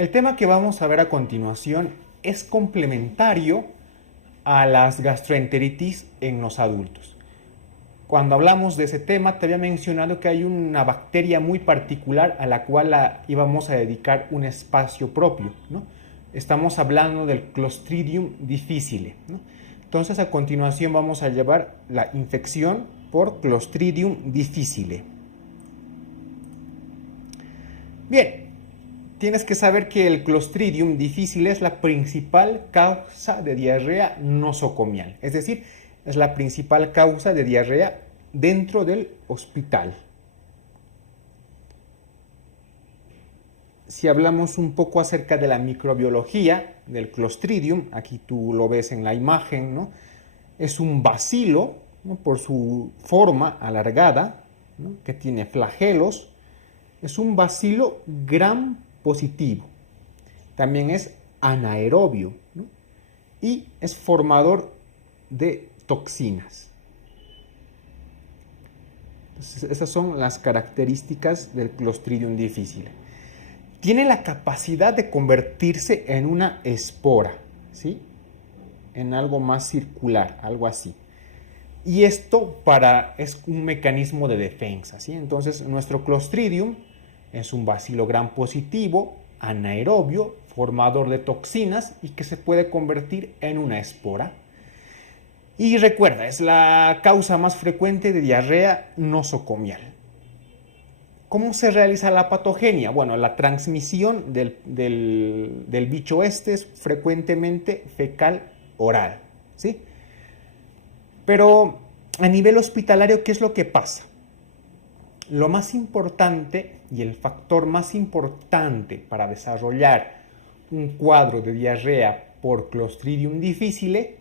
El tema que vamos a ver a continuación es complementario a las gastroenteritis en los adultos. Cuando hablamos de ese tema, te había mencionado que hay una bacteria muy particular a la cual íbamos a dedicar un espacio propio, ¿no? Estamos hablando del Clostridium difficile, ¿no? Entonces, a continuación vamos a llevar la infección por Clostridium difficile. Bien, tienes que saber que el Clostridium difficile es la principal causa de diarrea nosocomial, es decir, es la principal causa de diarrea dentro del hospital. Si hablamos un poco acerca de la microbiología del Clostridium, aquí tú lo ves en la imagen, ¿no? Es un bacilo, ¿no? Por su forma alargada, ¿no? Que tiene flagelos. Es un bacilo gram positivo. También es anaerobio, ¿no? Y es formador de toxinas. Entonces, esas son las características del Clostridium difficile. Tiene la capacidad de convertirse en una espora, ¿sí? En algo más circular, algo así. Y esto es un mecanismo de defensa, ¿sí? Entonces, nuestro Clostridium es un bacilo gram positivo, anaerobio, formador de toxinas y que se puede convertir en una espora. Y recuerda, es la causa más frecuente de diarrea nosocomial. ¿Cómo se realiza la patogenia? Bueno, la transmisión del bicho este es frecuentemente fecal-oral, ¿sí? Pero a nivel hospitalario, ¿qué es lo que pasa? Lo más importante y el factor más importante para desarrollar un cuadro de diarrea por Clostridium difficile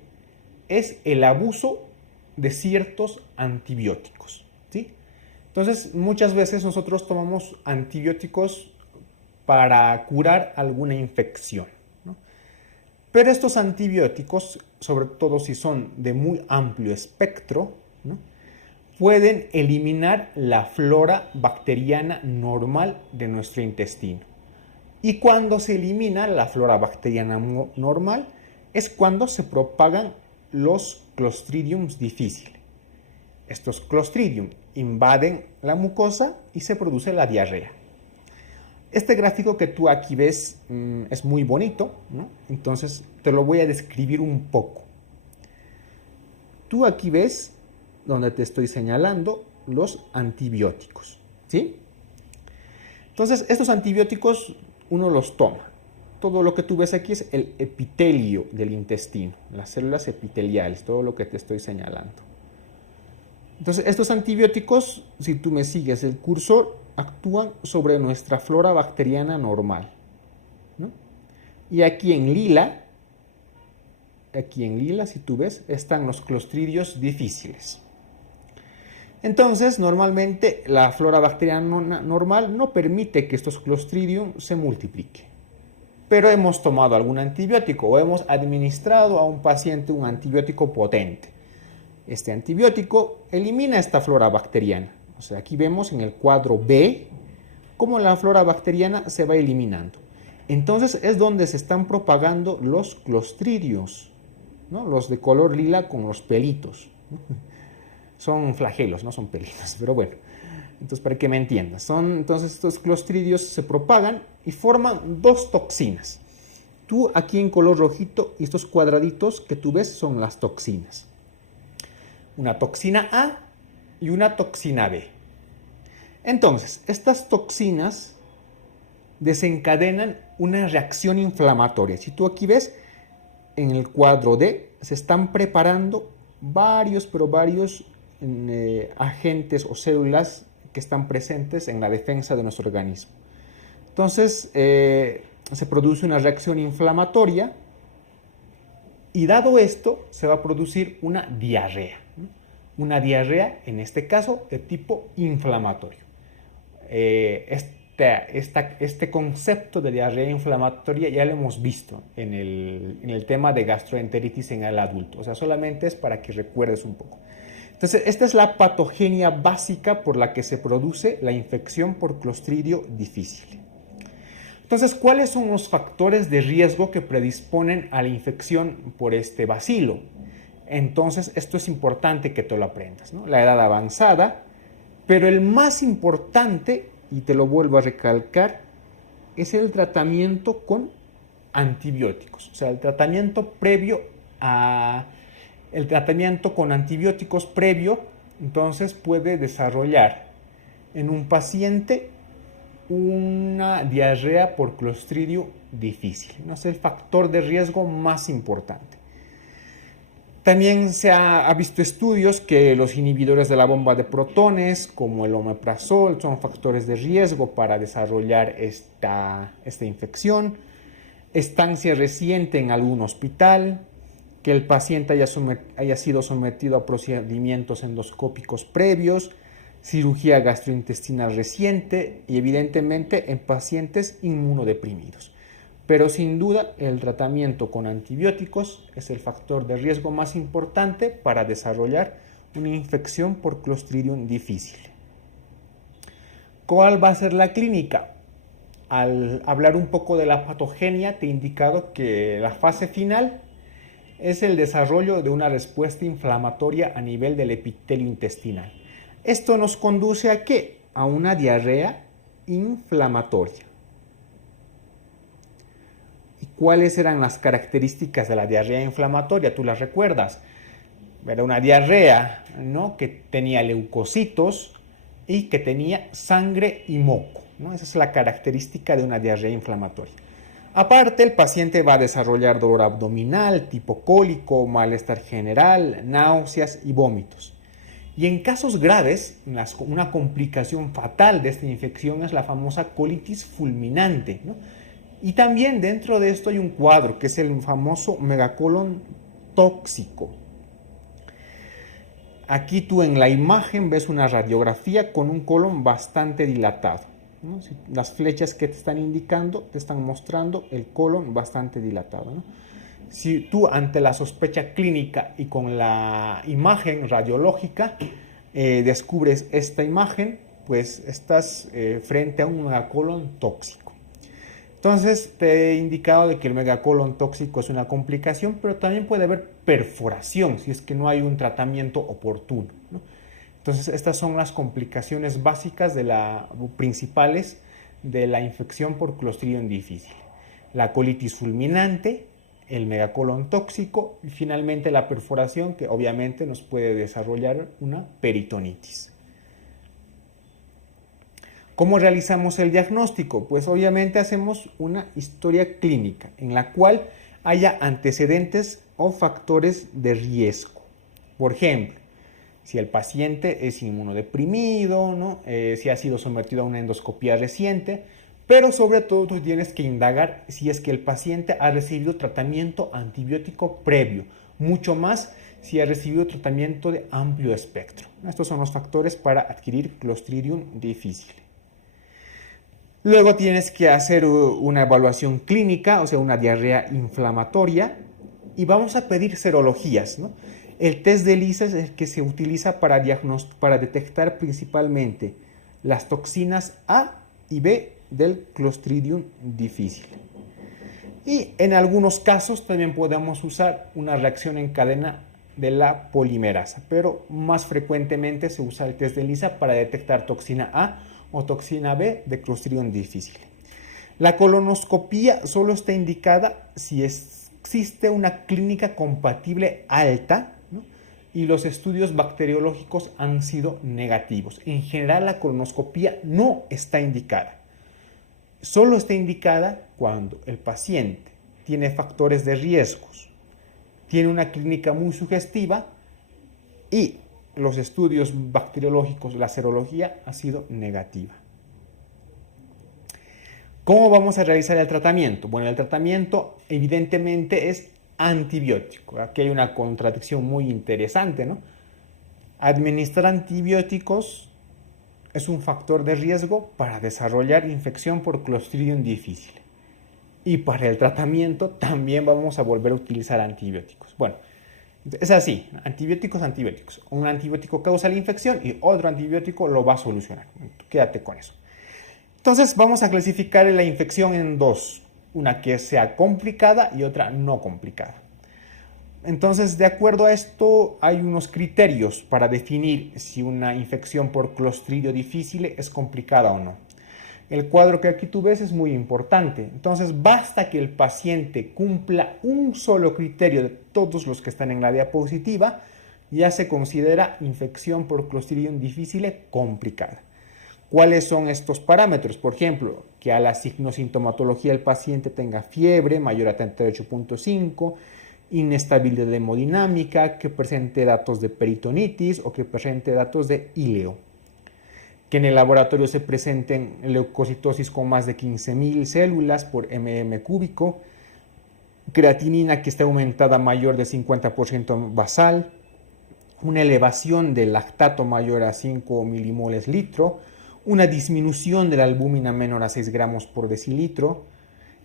es el abuso de ciertos antibióticos, ¿sí? Entonces, muchas veces nosotros tomamos antibióticos para curar alguna infección, ¿no? Pero estos antibióticos, sobre todo si son de muy amplio espectro, ¿no? Pueden eliminar la flora bacteriana normal de nuestro intestino. Y cuando se elimina la flora bacteriana normal, es cuando se propagan los Clostridium difficile. Estos Clostridium invaden la mucosa y se produce la diarrea. Este gráfico que tú aquí ves es muy bonito, ¿no? Entonces te lo voy a describir un poco. Tú aquí ves, donde te estoy señalando, los antibióticos, ¿sí? Entonces, estos antibióticos uno los toma. Todo lo que tú ves aquí es el epitelio del intestino, las células epiteliales, todo lo que te estoy señalando. Entonces, estos antibióticos, si tú me sigues el cursor, actúan sobre nuestra flora bacteriana normal, ¿no? Y aquí en lila, si tú ves, están los Clostridios difíciles. Entonces, normalmente la flora bacteriana normal no permite que estos Clostridium se multipliquen. Pero hemos tomado algún antibiótico o hemos administrado a un paciente un antibiótico potente. Este antibiótico elimina esta flora bacteriana. O sea, aquí vemos en el cuadro B cómo la flora bacteriana se va eliminando. Entonces es donde se están propagando los clostridios, ¿no? Los de color lila con los pelitos. Son flagelos, no son pelitos, pero bueno. Entonces, para que me entiendas, entonces estos clostridios se propagan y forman dos toxinas. Tú aquí en color rojito, y estos cuadraditos que tú ves son las toxinas. Una toxina A y una toxina B. Entonces, estas toxinas desencadenan una reacción inflamatoria. Si tú aquí ves, en el cuadro D, se están preparando varios agentes o células que están presentes en la defensa de nuestro organismo. Entonces, se produce una reacción inflamatoria y dado esto, se va a producir una diarrea. ¿No? Una diarrea, en este caso, de tipo inflamatorio. Este concepto de diarrea inflamatoria ya lo hemos visto en el tema de gastroenteritis en el adulto. O sea, solamente es para que recuerdes un poco. Entonces, esta es la patogenia básica por la que se produce la infección por Clostridio difficile. Entonces, ¿cuáles son los factores de riesgo que predisponen a la infección por este bacilo? Entonces, esto es importante que te lo aprendas, ¿no? La edad avanzada, pero el más importante, y te lo vuelvo a recalcar, es el tratamiento con antibióticos. O sea, el tratamiento con antibióticos previo, entonces puede desarrollar en un paciente una diarrea por Clostridio difícil, ¿no? Es el factor de riesgo más importante. También se ha visto estudios que los inhibidores de la bomba de protones, como el omeprazol, son factores de riesgo para desarrollar esta infección. Estancia reciente en algún hospital, que el paciente haya sido sometido a procedimientos endoscópicos previos, cirugía gastrointestinal reciente y evidentemente en pacientes inmunodeprimidos. Pero sin duda el tratamiento con antibióticos es el factor de riesgo más importante para desarrollar una infección por Clostridium difficile. ¿Cuál va a ser la clínica? Al hablar un poco de la patogenia te he indicado que la fase final es el desarrollo de una respuesta inflamatoria a nivel del epitelio intestinal. Esto nos conduce ¿a qué? A una diarrea inflamatoria. ¿Y cuáles eran las características de la diarrea inflamatoria? ¿Tú las recuerdas? Era una diarrea, ¿no?, que tenía leucocitos y que tenía sangre y moco, ¿no? Esa es la característica de una diarrea inflamatoria. Aparte, el paciente va a desarrollar dolor abdominal, tipo cólico, malestar general, náuseas y vómitos. Y en casos graves, una complicación fatal de esta infección es la famosa colitis fulminante, ¿no? Y también dentro de esto hay un cuadro que es el famoso megacolon tóxico. Aquí tú en la imagen ves una radiografía con un colon bastante dilatado, ¿no? Las flechas que te están indicando te están mostrando el colon bastante dilatado, ¿no? Si tú ante la sospecha clínica y con la imagen radiológica descubres esta imagen, pues estás frente a un megacolon tóxico. Entonces te he indicado de que el megacolon tóxico es una complicación, pero también puede haber perforación si es que no hay un tratamiento oportuno, ¿no? Entonces estas son las complicaciones básicas principales de la infección por Clostridium difficile. La colitis fulminante, el megacolon tóxico y finalmente la perforación, que obviamente nos puede desarrollar una peritonitis. ¿Cómo realizamos el diagnóstico? Pues obviamente hacemos una historia clínica en la cual haya antecedentes o factores de riesgo. Por ejemplo, si el paciente es inmunodeprimido, ¿no? Si ha sido sometido a una endoscopía reciente, pero sobre todo tú tienes que indagar si es que el paciente ha recibido tratamiento antibiótico previo, mucho más si ha recibido tratamiento de amplio espectro. Estos son los factores para adquirir Clostridium difficile. Luego tienes que hacer una evaluación clínica, o sea, una diarrea inflamatoria, y vamos a pedir serologías, ¿no? El test de ELISA es el que se utiliza para detectar principalmente las toxinas A y B del Clostridium difficile. Y en algunos casos también podemos usar una reacción en cadena de la polimerasa, pero más frecuentemente se usa el test de ELISA para detectar toxina A o toxina B de Clostridium difficile. La colonoscopía solo está indicada si existe una clínica compatible alta, ¿no?, y los estudios bacteriológicos han sido negativos. En general, la colonoscopía no está indicada. Solo está indicada cuando el paciente tiene factores de riesgos, tiene una clínica muy sugestiva y los estudios bacteriológicos, la serología ha sido negativa. ¿Cómo vamos a realizar el tratamiento? Bueno, el tratamiento evidentemente es antibiótico. Aquí hay una contradicción muy interesante, ¿no? Administrar antibióticos es un factor de riesgo para desarrollar infección por Clostridium difficile. Y para el tratamiento también vamos a volver a utilizar antibióticos. Bueno, es así, antibióticos. Un antibiótico causa la infección y otro antibiótico lo va a solucionar. Quédate con eso. Entonces vamos a clasificar la infección en dos, una que sea complicada y otra no complicada. Entonces, de acuerdo a esto, hay unos criterios para definir si una infección por Clostridio difficile es complicada o no. El cuadro que aquí tú ves es muy importante. Entonces, basta que el paciente cumpla un solo criterio de todos los que están en la diapositiva, ya se considera infección por Clostridium difficile complicada. ¿Cuáles son estos parámetros? Por ejemplo, que a la signosintomatología del paciente tenga fiebre mayor a 38.5, inestabilidad hemodinámica, que presente datos de peritonitis o que presente datos de íleo. Que en el laboratorio se presenten leucocitosis con más de 15.000 células por mm cúbico, creatinina que esté aumentada mayor de 50% basal, una elevación del lactato mayor a 5 milimoles litro, una disminución de la albúmina menor a 6 gramos por decilitro,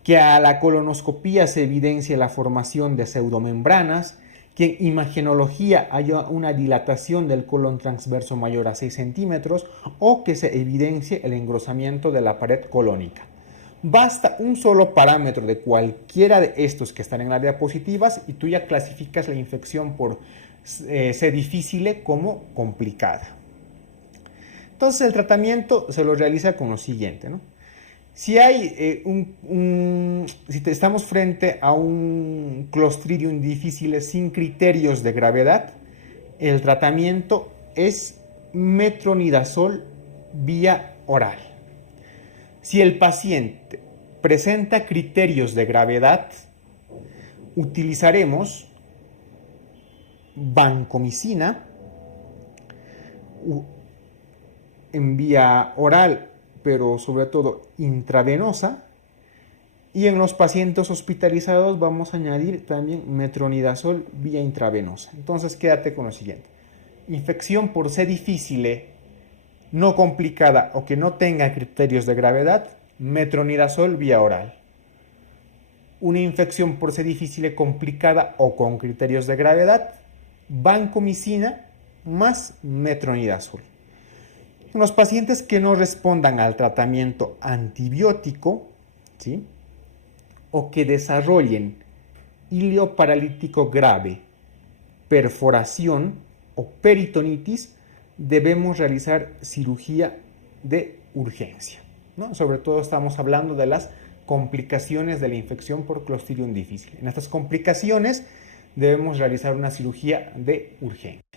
que a la colonoscopía se evidencie la formación de pseudomembranas, que en imagenología haya una dilatación del colon transverso mayor a 6 centímetros o que se evidencie el engrosamiento de la pared colónica. Basta un solo parámetro de cualquiera de estos que están en las diapositivas y tú ya clasificas la infección por C. difficile como complicada. Entonces el tratamiento se lo realiza con lo siguiente, ¿no? Si estamos frente a un Clostridium difficile sin criterios de gravedad, el tratamiento es metronidazol vía oral. Si el paciente presenta criterios de gravedad, utilizaremos vancomicina en vía oral, pero sobre todo intravenosa, y en los pacientes hospitalizados vamos a añadir también metronidazol vía intravenosa. Entonces quédate con lo siguiente: infección por C. difficile no complicada o que no tenga criterios de gravedad, metronidazol vía oral. Una infección por C. difficile complicada o con criterios de gravedad, vancomicina más metronidazol. En los pacientes que no respondan al tratamiento antibiótico, ¿sí?, o que desarrollen íleo paralítico grave, perforación o peritonitis, debemos realizar cirugía de urgencia, ¿no? Sobre todo estamos hablando de las complicaciones de la infección por Clostridium difficile. En estas complicaciones debemos realizar una cirugía de urgencia.